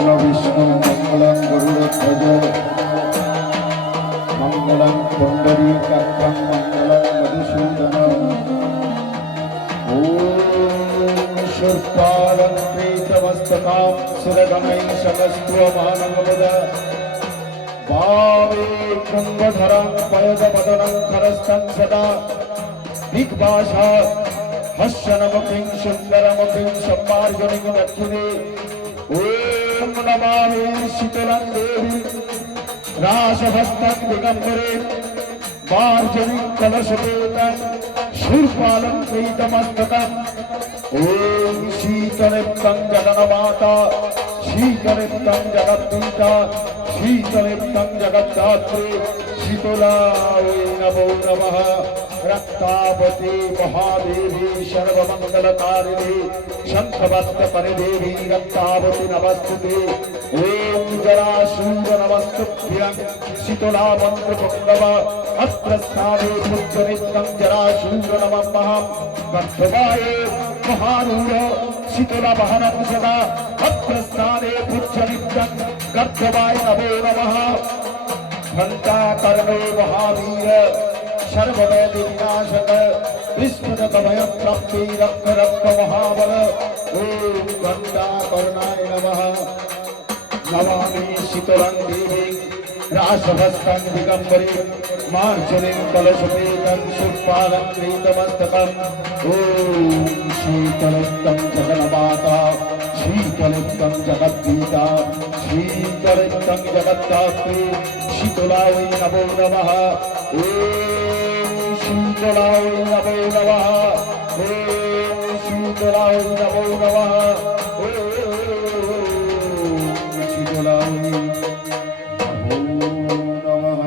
विष्णु मंगलं गरुड़ध्वज मंगलं पुंडरीकाक्षं मंगलं मधुसूदनम् ओम शूर्पालं प्रीतमस्तकां सुरगणैशकस्त्वमानवद भावे कुंभधरं पयदपदनं करस्थं सदा दिग्भाषा हस्यनमुखीं सुन्दरमुखीं सम्मार्जनीं दक्षिणे ओम नमामि शीतलं देवी रासहस्तं दिगम्बरे मार्जनीं कलशपेतं शूर्पालं प्रीतमस्तकम् ओम शीतलिप्तं जगन्माता शीतलिप्तं जगत्पिता शीतलिप्तं जगद्धात्री शीतलायै नमो नमः रक्तावती महादेवी सर्वमंगलकारिणी शंखवत्तपरिदेवी रक्तावती नमस्तुते ओम जरासूर नमस्तुभ्यं शीतला मंत्रपुंगव अत्रस्थाने पुत्रनित्यं जरासूर नमः गर्भवाय महारूढ शीतला वहनं सदा अत्रस्थाने पुत्रनित्यं गर्भवाय नमो नमः घंटाकर्णे महावीर सर्ववेदी विनाशक विस्फुटकमय प्राप्ति रक्त रक्त महाबल ओम घंटाकर्णाय नमः नमामि शीतलं देवी रासहस्तं दिगम्बरे मार्जनीं कलशपेतं शूर्पालं प्रीतमस्तकम् ओम शीतलिप्तं जगन्माता शीतलिप्तं जगद्गीता शीतलिप्तं जगद्धात्री शीतलायै नमो नमः ओम शीतलायै नमो नमः ओम शीतलायै नमो नमः ओम शीतलायै नमो नमः।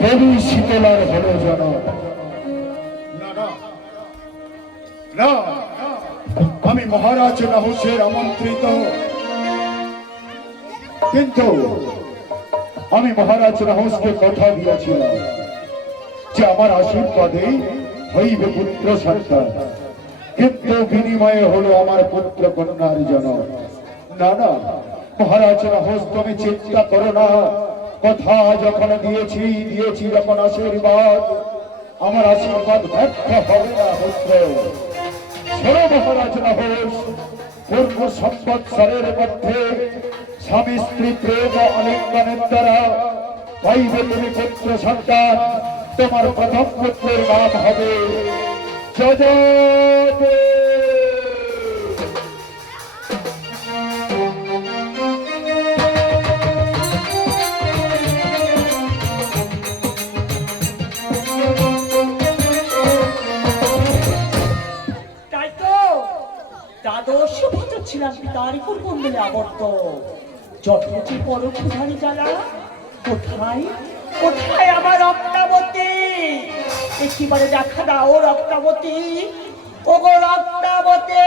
দেবী শীতলার হলো জন না আমি মহারাজ রাহুসের আমন্ত্রিত কিন্তু আমি মহারাজ রাহুসকে কথা দিয়েছিলাম যে আমার আশীর্বাদে হইবে পুত্র সন্তান কিন্তু বিনিময়ে হলো আমার পুত্র কন্যার জন্ম না না মহারাজ রাহুস তুমি চিন্তা করো না কথা যখন দিয়েছি যখন আশীর্বাদ আমার আশীর্বাদ ব্যর্থ হবে না পুত্র শোনো মহারাজ রাহুস পূর্ণ সংবৎসরের মধ্যে স্বামী স্ত্রী প্রেম আলিঙ্গনের দ্বারা পাইবে তুমি পুত্র সন্তান তোমার প্রথম পুত্রের নাম হবে যযাতি ছিলাম পিতারি কুণ্ডলে আবদ্ধ যথেষ্ট পরক্ষধারী জ্বালা কোথায় কোথায় আমার রক্তাবতী একেবারে দেখা দাও রক্তাবতী ওগো রক্তাবতী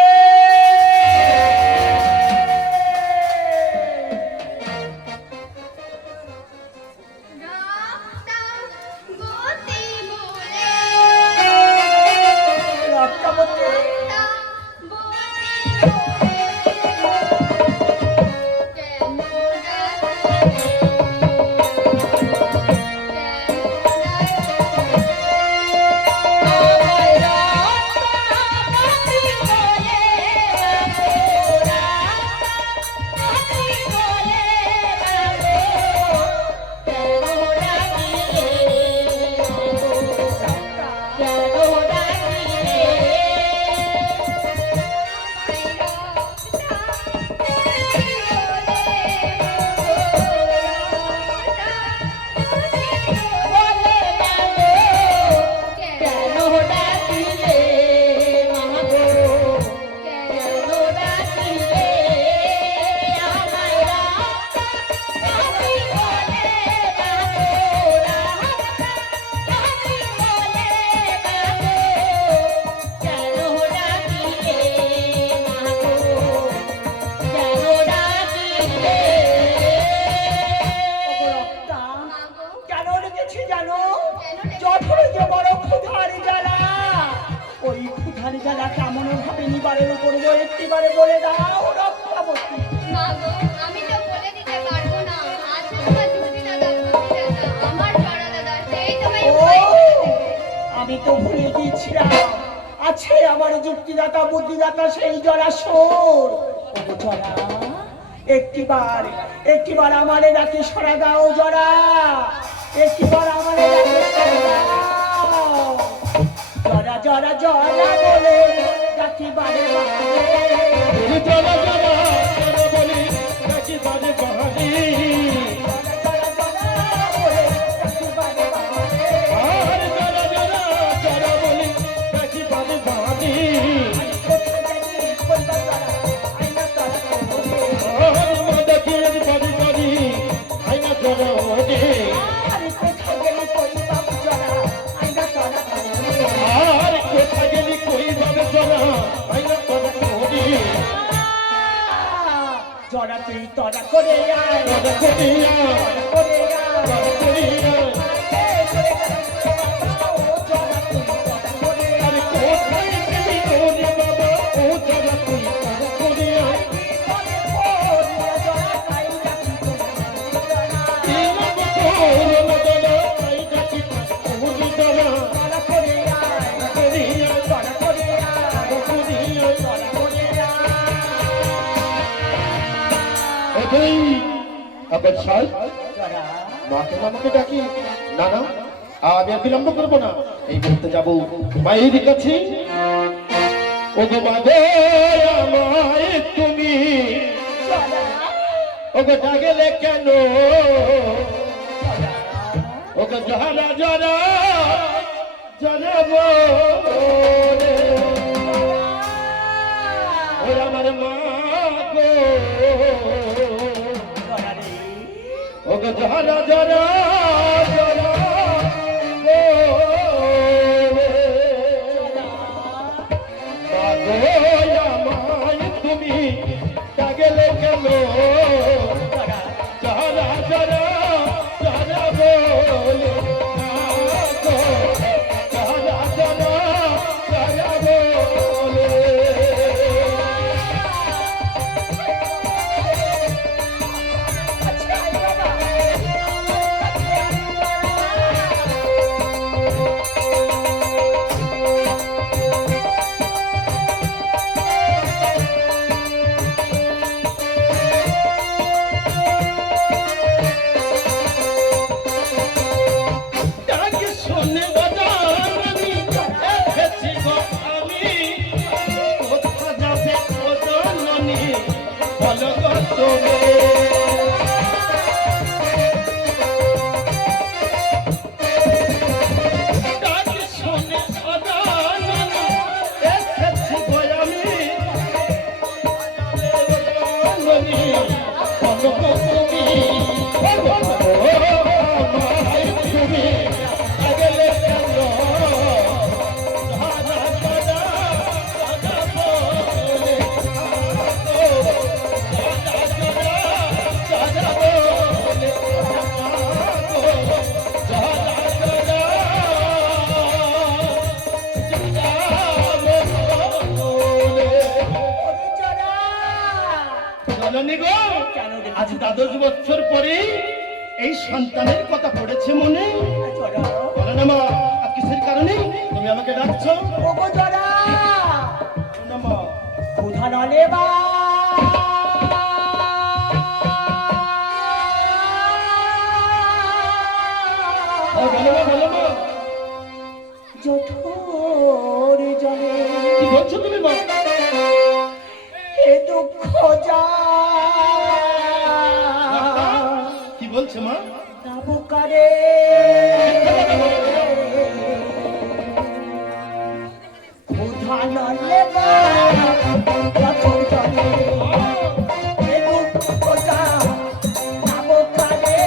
Bye. কখনো ভাবিনি বারের উপর একটিবারে বলে দাও রত্নাবতী। মা গো, আমি তো বলে দিতে পারবো না। আজ তোমার যুক্তি দাদা, বুদ্ধি দাদা, আমার জড়া দাদা, সেই তোমায় ও উপায় করে দেবে। আমি তো ভুলে গিয়েছিলাম, আছে আমার যুক্তিদাতা বুদ্ধিদাতা সেই জরাসুর। ও জরা, একটিবার আমারে ডাকে সরা দাও জরা, একটিবার আমারে ডাকে সরা দাও। জরা জরা জরা বলে ডাকি বারে বারে, জরা জরা জরা বলি ডাকি বারে বারে, জরা জরা জরা বলে ডাকি বারে বারে। আর জরা জরা জরা বলি ডাকি বারে বারে, কোথায় গেলি কইবা জরা, আইনা তোরা কোনে। আর মাদাকির বাড়ি বাড়ি আইনা জরা ওরে, আরে কোথায় গেলি কইবা জরা, আইনা তোরা কোনে। আর কোথা গেলি কই ভাবে জরা আইনা জরা ওরে, জরা তুই তোরা করে আয়, জরা করিয়া তোরা করে আয়। জরা করিয়া, আরে কোথায় গেলি ওরে বাবা, ও জরা তুই জরা করিয়া, মাকে আমাকে ডাকি না না, আমি আর বিলম্ব করবো না, এই মুহূর্তে যাবো মায়ের কাছে। ও গো মা গো, আমায় তুমি ও গো ডাকলে কেন, ও গো জরা জরা জরা বলে, ও আমার মা গো, ও গো জরা জরা জরা বলে, মা গো আমায় তুমি ডাকলে কেন, জরা জরা জরা বলে, মা গো জরা জরা জরা বলে। ডাকে শুনে বাজানি এসেছি গো আমি, কোথা যাবে ও জননী বলো গো তুমি, ডাকে শুনে বাজানি এসেছি গো আমি, জননী বলো গো তুমি, তুমি আগলে কেন, জরা জরা জরা বলে, জরা জরা জরা বলে, জননী গো, আজ 12 বছর পরে এই সন্তানের কথা পড়েছে মনে, বলো না মা আর কিসের কারণে তুমি আমাকে ডাকছো, না মা, বলো মা, বলো মা, জঠোর জলে কি বলছো তুমি মা, এ দুঃখ যা কি বলছো মা, তাবুকারে ক্ষুধা নলে বা জঠোর জলে এ দুঃখ যা তাবুকারে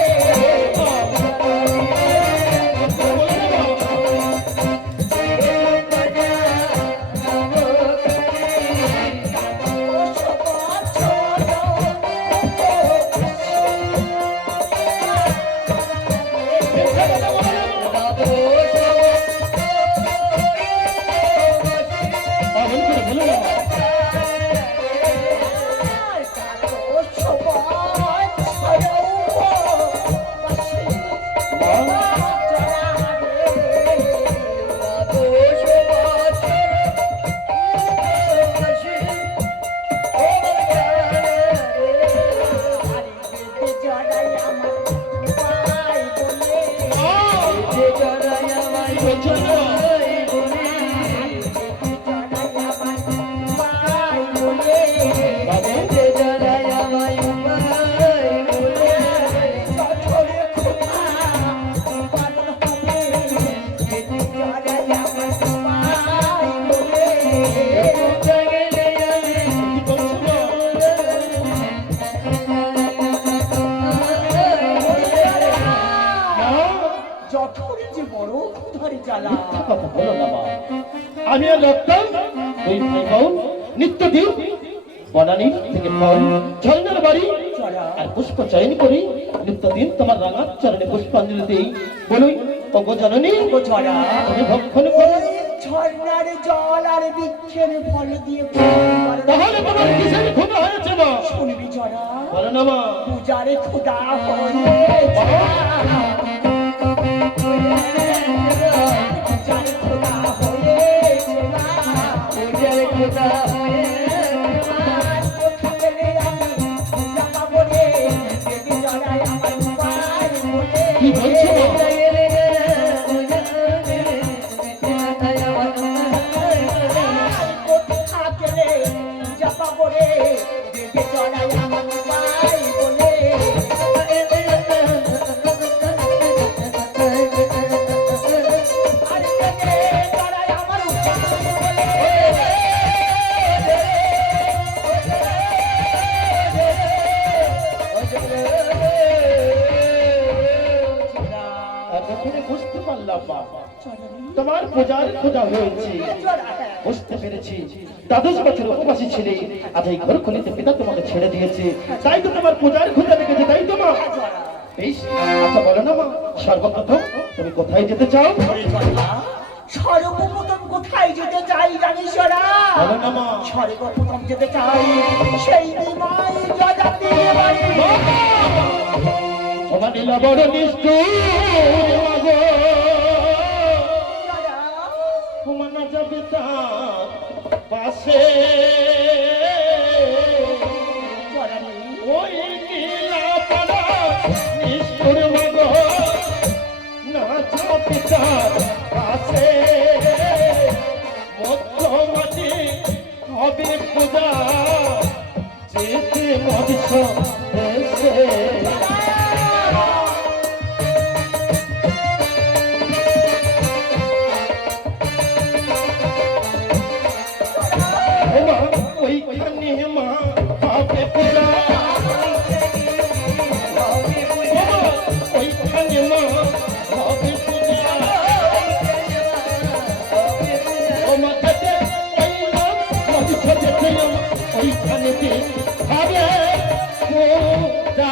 নিত্যদিন বনানী থেকে ফল ঝর্ণার বাড়ি জরা আর পুষ্প চয়ন করি নিত্যদিন তোমার রাঙা চরণে পুষ্পাঞ্জলি দিই। বলুই ওগো জননী ও জরা তুমি ভক্ষণ করো। ওই ঝর্ণার জল আর বৃক্ষের ফল দিয়ে পূরণ করে। তাহলে তোমার কিসের ক্ষুধা হয়েছে মা? শুনবি জরা বলো না মা। পূজারে ক্ষুধা হয়েছে পূজারে ক্ষুধা হয়েছে পূজারে ক্ষুধা কি বলছো মা? এতক্ষণে বুঝতে পারলাম মা, তোমার পূজার খোঁজা হয়েছে। বুঝতে পেরেছি দ্বাদশ বছর উপবাসী ছিলে, আজ এই ঘর খুলিতে পিতা তোমাকে ছেড়ে দিয়েছে, তাই তো তোমার পূজার খোঁজা লেগেছে, তাই তো মা? বেশ, আচ্ছা বলো না মা, সর্বপ্রথম তুমি কোথায় যেতে চাও? সর্বপ্রথম কোথায় যেতে চাই জানিস ওরা? বলো না মা। সর্বপ্রথম যেতে চাই সেই নিমাই জজাতির বাড়ি। তোমার লীলা বড় নিষ্ঠুর মাগো, জরা, তোমার না যাবে তার পাশে। জরানি, ওই লীলা বড় নিষ্ঠুর মাগো, না যাবে তার পাশে। মধ্যমাটি হবে পূজা, যেতে মৎস্য দেশে। ওমা ওইখানে মা হবে পূজা, ওমা ওইখানে মা হবে পূজা। ওমা যেতে ওইলাম মৎস্য যেতে ওইখানে হবে পূজা।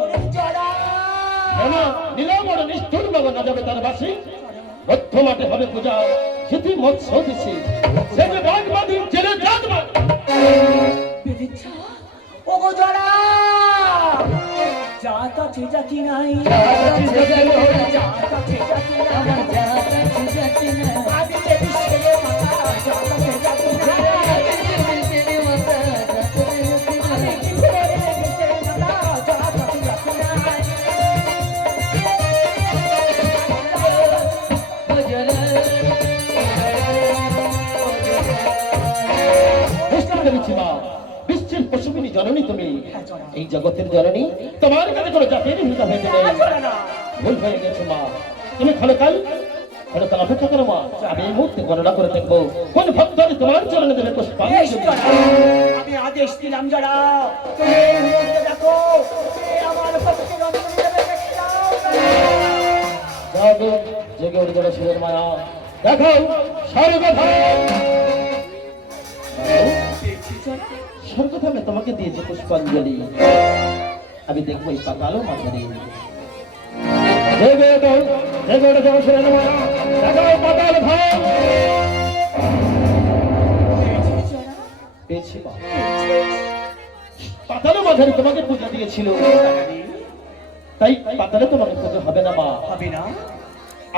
ওরে জরা। ওমা নীলা বড় নিষ্ঠুর মগ না যাবে তার বাসি, মধ্য মাঠে হবে পূজা, যেতে মৎস্য দিছে। সে যে বাগবাদী জেলে যাতবা বেদিচ্ছা, ওগো জরা। জাত আছে জাতি নাই, জাত আছে জাতি নাই। আদি দেবী ছেলে মাতা, জাত আছে জাতি নাই। আদি ছেলে মাতা, জাত আছে জাতি নাই। বুঝতে পেরেছি মা, বিশ্বের পশুবিনী জননী তুমি, এই জগতের জননী, তোমার কাছে কোনো জাতির হিসাব হয়েছে নেই। জরা না। ভুল হয়ে গেছে মা, তুমি ক্ষণকাল অপেক্ষা করো মা, আমি এই মুহূর্তে গণনা করে দেখবো কোন ভক্ত তোমার চরণে দেবে বেশ পুষ্পাঞ্জলি। জরা, আমি আদেশ দিলাম জরা, তুমি এই মুহূর্তে দেখো কে আমার ভক্তের অঞ্জলি দেবে, দেখে যাও জরা। যাবে জেগে উঠে যাবে শিবের মায়া, দেখো স্বর্গধাম। স্বর্গধামে তোমাকে দিয়েছে পুষ্পাঞ্জলি, আমি দেখবো এই পাতালও মাঝারি। জেগে ওঠো, জেগে উঠে যাবে শিবের মায়া, দেখো পাতাল ধাম। পেয়েছি মা, পাতালও মাঝারি তোমাকে পূজা দিয়েছিল, তাই পাতালে তোমাকে পূজা হবে না মা। হবে না।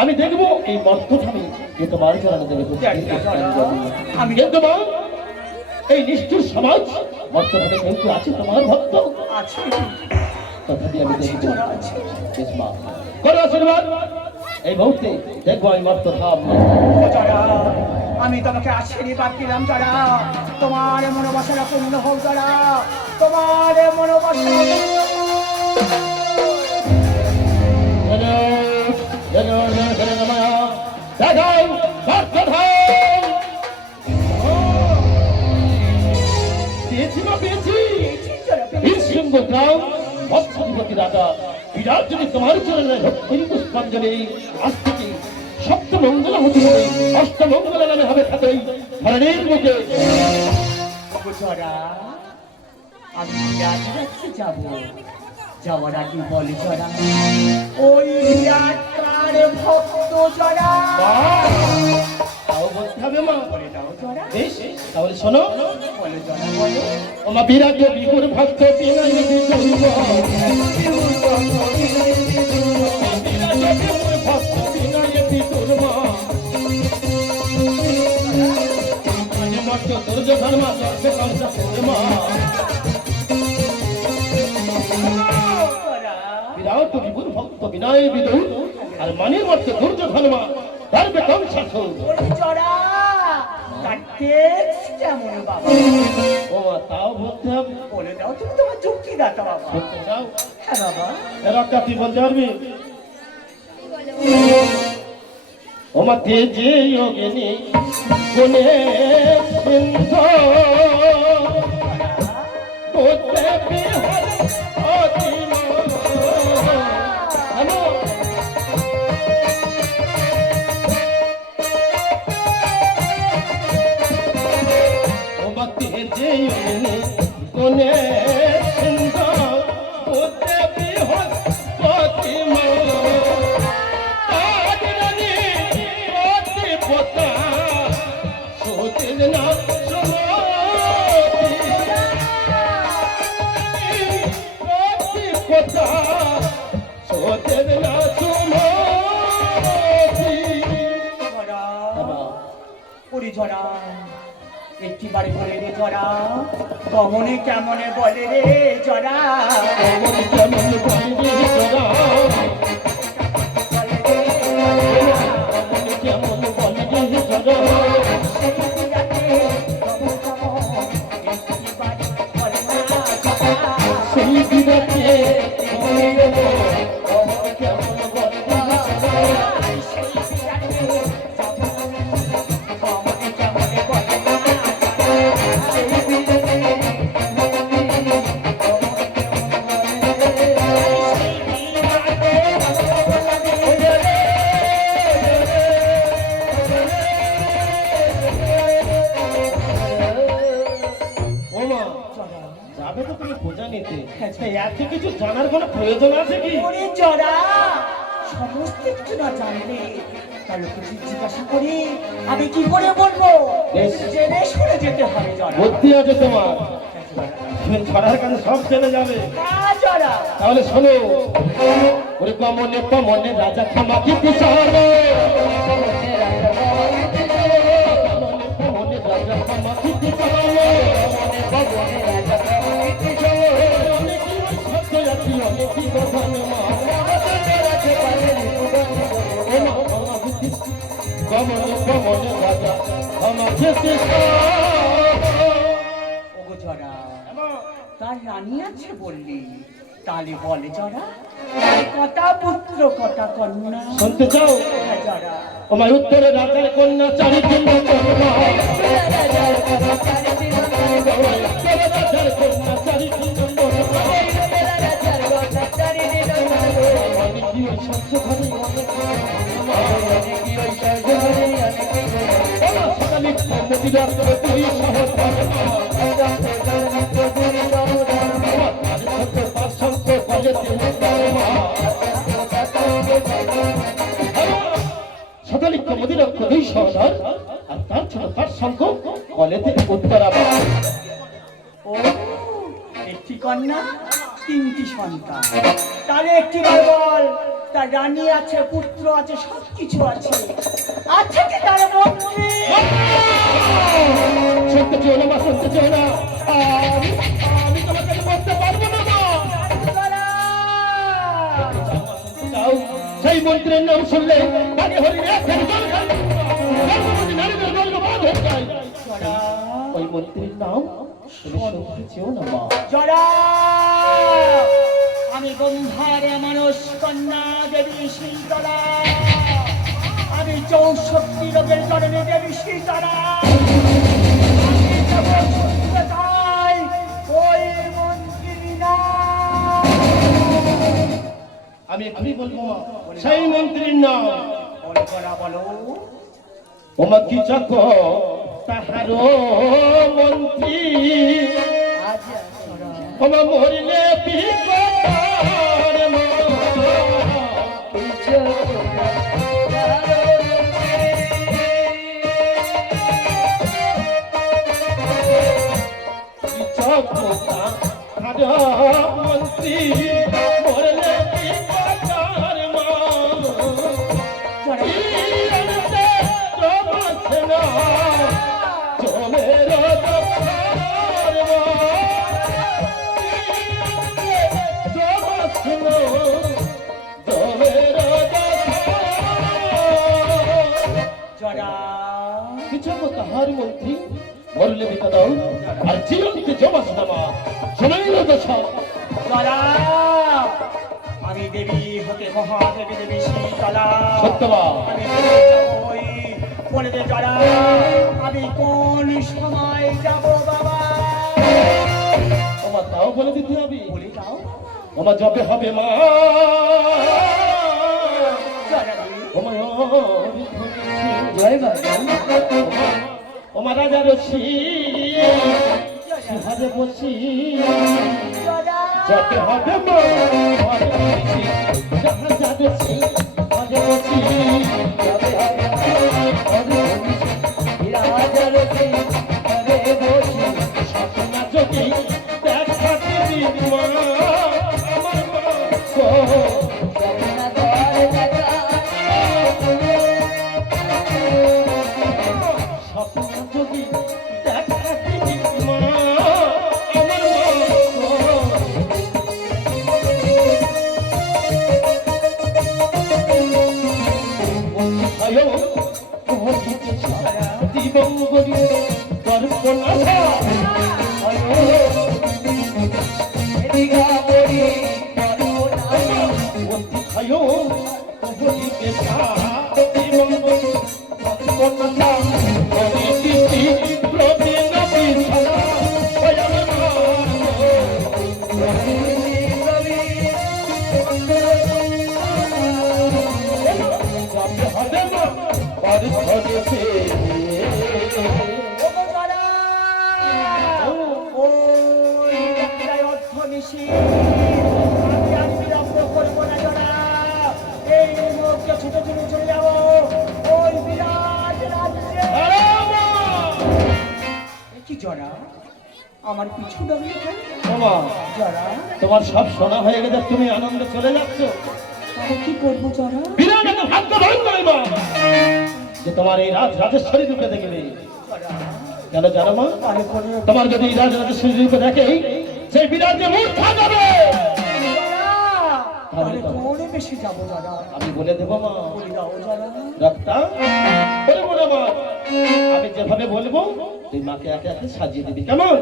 আমি দেখবো এই মর্তধামে যে তোমার চরণে দেবে পুষ্পাঞ্জলি। আমি কিন্তু মা, এই নিষ্ঠুর সমাজ মর্তধামে কেউ কি আছে তোমার ভক্ত? আছে, তথাপি আমি আছে দেখবো। জরা, আছে। বেশ মা, করো আশীর্বাদ। এই মুহূর্তে দেখবো এই মর্তধাম। ও জরা, আমি তোমাকে আশীর্বাদ দিলাম জরা, তোমার মনোবাসনা পূর্ণ হোক জরা, তোমার মনোবাসনা পেয়েছি মা, পেয়েছি। জরা পেয়েছি। বীরসিংহ গ্রাম ভক্তপতি রাজা বিরাট যদি তোমার চরণে ভক্তি পুষ্পাঞ্জলি, আজ থেকে সপ্তমঙ্গল হতে হবে, অষ্টমঙ্গল নামে হবে খ্যাত এই ধরনের মুখে। ওগো জরা, আমি বিরাট রাখতে যাব, যাওয়ার আগে বলে জরা, ওই বিরাট কার ভক্ত জরা, তাও বলতে হবে মা। বলে দাও জরা, বেশ, তাহলে শোনো। বলে জরা, বলো। ওমা বিরাট বিপুর ভক্ত বিনয় বিপুর বিরাট বিপুর ভক্ত বিনয় বিপুর মা মর্ত দুর্যোধন মা সর্বে কংস মা জরা, বিরাট বিপুর ভক্ত বিনয় বিদুর আর মানের মর্ত দুর্যোধন মা সর্বে কংস ওরে জরা, তার টেক্সট কেমন বাবা? ওমা তাও বলতে হবে। বলে দাও, তুমি তোমার যুক্তি দাতা বাবা। বলতে চাও? হ্যাঁ বাবা। এরকম তুই বলতে পারবি? কি বলে ওমা তেজে যোগিনী গুণে সিন্ধু তোতে বিহর অতিম হ্যালো ওমা তেজে যোগিনী গুণে সিন্ধু তোতে বিহর অতিম ওরে জরা, একটিবারে বলে রে জরা, কমনে কেমনে বলে রে জরা, যাবে তো তুমি বোঝা নিতে, এত কিছু জানার কোনো প্রয়োজন আছে কি? ওরে জরা, সমস্ত কিছু না জানলে তাহলে কিছু জিজ্ঞাসা করি, আমি কি করে বলবো? বেশ। জেনে শুনে যেতে হবে জরা। বুদ্ধি আছে তোমার, তুমি ছড়ার কাছে সব জেনে যাবে। না জরা, তাহলে শোনো, ওরে কমনে কমনে রাজা খামাকি পিছনে কমনে রাজা খামাকি পিছনে ওগো জরা, তার রানী আছে বললি, তাহলে বলে জরা, কথা পুত্র কথা কন্যা। শুনতে চাও? হ্যাঁ জরা। আমার উত্তরে রাজার কন্যা চারি কন্যা কন্যা চারি শতালিক্ষ মদিরক্ষ দুই সহদর আর তার ছোট তার শঙ্খ কলেতে উত্তরাবা। ও, একটি কন্যা, তিনটি সন্তান, তাহলে একটিবার বল, তার রানী আছে, পুত্র আছে, সবকিছু আছে, আছে কি তার মন্ত্রী? শুনতে চেও না মা, শুনতে চেও না, আমি তোমাকে বলতে পারবো না মা। যাও, সেই মন্ত্রের নাম শুনলে বাড়ি হরিণে ফের জল খাই, নারীদের গর্ব বাদ হয়ে যায়। ওই মন্ত্রীর নাম তুমি শুনতে চেও না মা। জরা, আমি গন্ধারে মানুষ কন্যা দেবী শীতলা, আমি 64 রোগের জননী দেবী শীতলা, আমি কেবল শুনতে চাই ওই মন্ত্রীর নাম। আমি এখনই বলবো মা, সেই মন্ত্রীর নাম বলে জরা বলো। ওমা কি চক তাহারো মন্ত্রী আচ্ছা জরা। ওমা মরিলে বিপদার মা কি চক তাহারো মন্ত্রী মরিলে বিপদার মা জরা তাহার মন্ত্রী মরলে বিকা দাও আর জীবনকে জমা শোনামা সময় দশা জরা, আমি দেবী হতে মহাদেবী দেবী শীতলা। সত্যবা আমি ওই বলে দে জরা, আমি কোন সময় যাব বাবা? তোমার তাও বলে দিতে হবে বলে দাও তোমার যবে হবে মা জরা দেবী। জয় ওমা রাজা রশি হারে বসি জরা যবে হবে মা রাজা রশি হারে বসি যবে হবে স্বপ্ন যদি দেখা দিবি মা আমার মা স্বপ্ন যদি দেখা দিবি মা আমার দিবঙ্গরি কল্পনা খায়ো তোহরি পেশা দিবঙ্গরি কল্পনা করি দিতি প্রবীণ বিছানা হবে না আর ধরেছে ওগো জরা, ওই একটাই অর্থ নিশি, আমি আর বিলম্ব করবো না জরা। এই মুহূর্তে ছুটে ছুটে চলে যাবো ওই বিরাট রাজ্যে। এ কি জরা, আমার পিছু ডাকলে কেন? বাবা জরা, তোমার সব শোনা হয়ে গেছে তুমি আনন্দে চলে যাচ্ছ আমি কি করবো জরা? বিরাট একটা ভাগ্য ভঙ্গ হইব যে তোমার এই রাজেশ্বরী রূপে দেখবে জরা, কেন জানো মা আরে করে তোমার যদি এই রাজেশ্বরী রূপে দেখে সেই বিরাট যে মূর্ছা যাবে তাহলে কোনে বেশি যাবো জরা? আমি বলে দেবো মা বলে দাও জরা। রক্তা বলবো না মা আমি যেভাবে বলবো তুই মাকে একে একে সাজিয়ে দিবি কেমন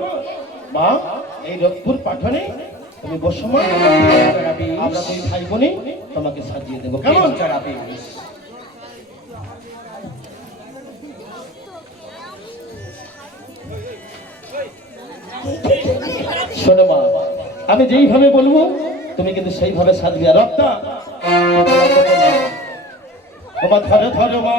মা এই রূপপুর পাঠনে তুমি বসো মা আমরা দুই ভাই বোনই তোমাকে সাজিয়ে দেবো কেমন জরা বেশ। শোনো মা আমি যেইভাবে বলবো তুমি কিন্তু সেইভাবে সাজবি আর রক্তা তোমার ধরে ধরে মা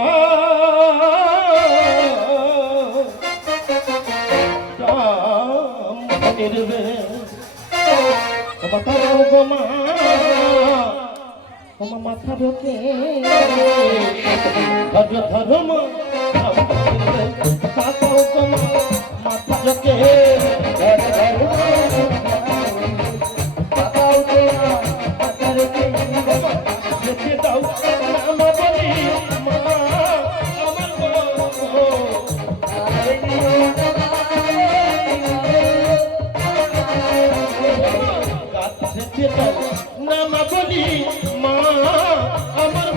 নির্বে তোমার তারাও গো মা তোমার মাথা ঢোকে ধরো ধরো মা তারাও গো মা মাথা ঢোকে রেখে দাও নাম বলি মা আমার রেখে দাও নাম বলি মা আমার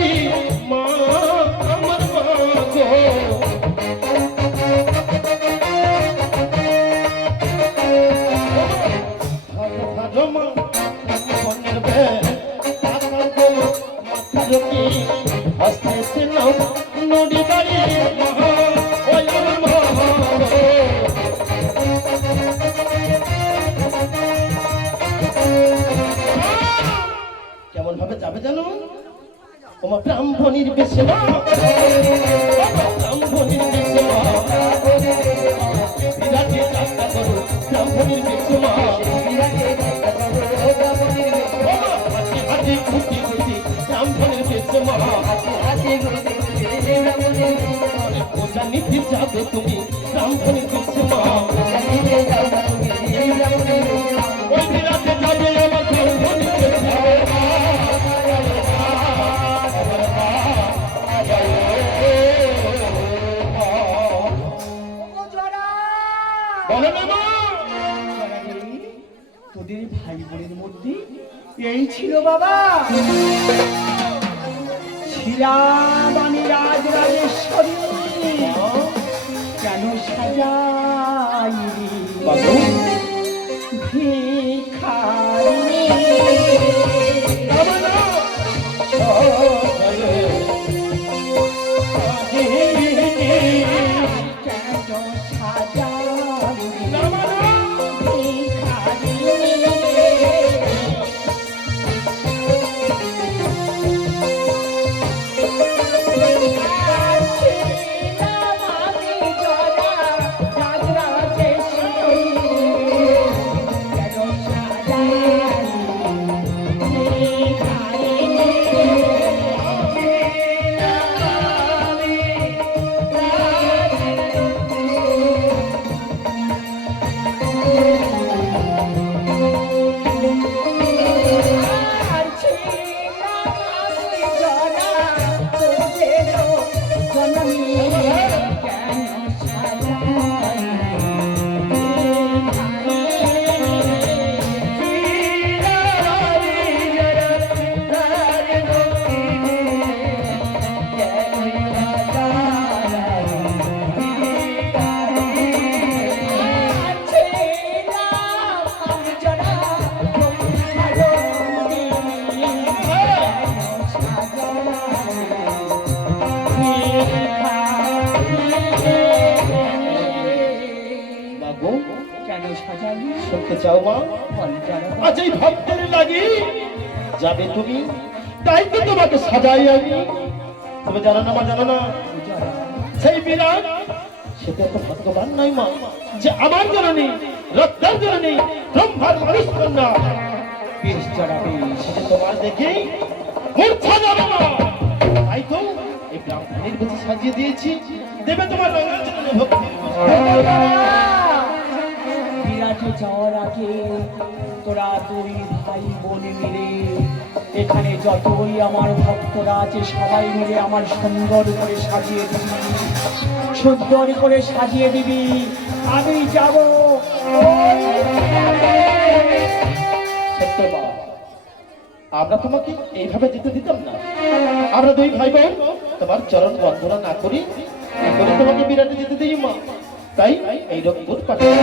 বাড়ি মা আমার মা গো ভালো ভালো মা মনের বে টাকা গো মাথার কি আস্তে আস্তে নাও নদী বাড়ি মা ওই আমার মা গো কেমন ভাবে যাবে জানো তোমার ব্রাহ্মণীর বেশে মা ব্রাহ্মণীর বেশে মা বিরাটে যাত্রা করো ব্রাহ্মণীর বেশে মা হাতে হাতে ঘুরতে ঘুরতে ব্রাহ্মণীর বেশে মা পূজা নিতে যাবে তুমি ব্রাহ্মণীর বেশে মা ওই বিরাটে যাবে আমার ব্রাহ্মণীর বেশে তোদের ভাই বোনের মধ্যে এই ছিল বাবা ছিলাম আমি রাজরাজেশ্বরী কেন সাজাই ভিখারিণী শুনতে চাও মা আজ এই ভক্তের লাগি যাবে তুমি তাই তো তোমাকে সাজাই আমি তুমি জানো না মা জানো না সেই বিরাট সেটা তো ভাগ্যবান নয় মা যে আমার জননী রক্তের জননী ব্রহ্মার মানুষ কন্যা বেশ জড়াবে সেটা তোমার দেখে মূর্ছা যাবে না তাই তো এই ব্রাহ্মণের বেশি সাজিয়ে দিয়েছি দেবে তোমার রঙের জন্য ভক্তি বিরাটে যাওয়ার আগে তোরা দুই ভাই বোন মিলে এখানে যতই আমার ভক্তরা আছে সবাই মিলে আমার সুন্দর করে সাজিয়ে দিবি সুন্দর করে সাজিয়ে দিবি আমি যাব সত্য বাবা আমরা তোমাকে এইভাবে যেতে দিতাম না আমরা দুই ভাই বোন তোমার চরণ বন্দনা না করি তোমাকে বিরাটে যেতে দিই মা তাই এই রকম পাঠিয়ে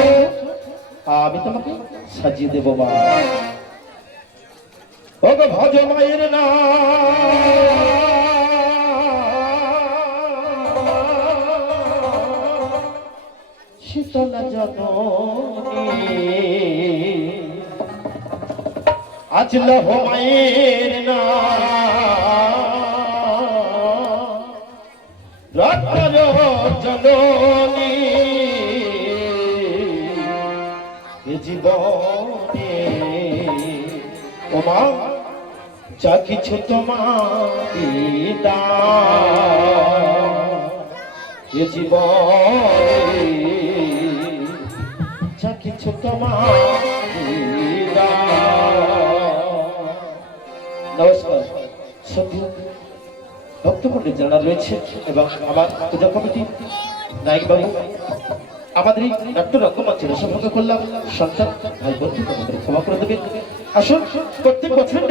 আমি তোমাকে সাজিয়ে দেবো মা ও গো ভজ মায়ের না শীতলা জননী আজ লহ মায়ের না রক্তর জননী জীবনে ও মা যা কিছু তোমার এ জীবনে যা কিছু তোমার নমস্কার সত্যি ভক্তমণ্ডলী যারা রয়েছে এবং আমার পূজা কমিটি নায়ক বাবু আমাদের এই ডক্টর রকমাঞ্চলে সভা করলাম সন্তান ভাই বন্ধু ক্ষমা করে দেবেন আসুন প্রত্যেক বছর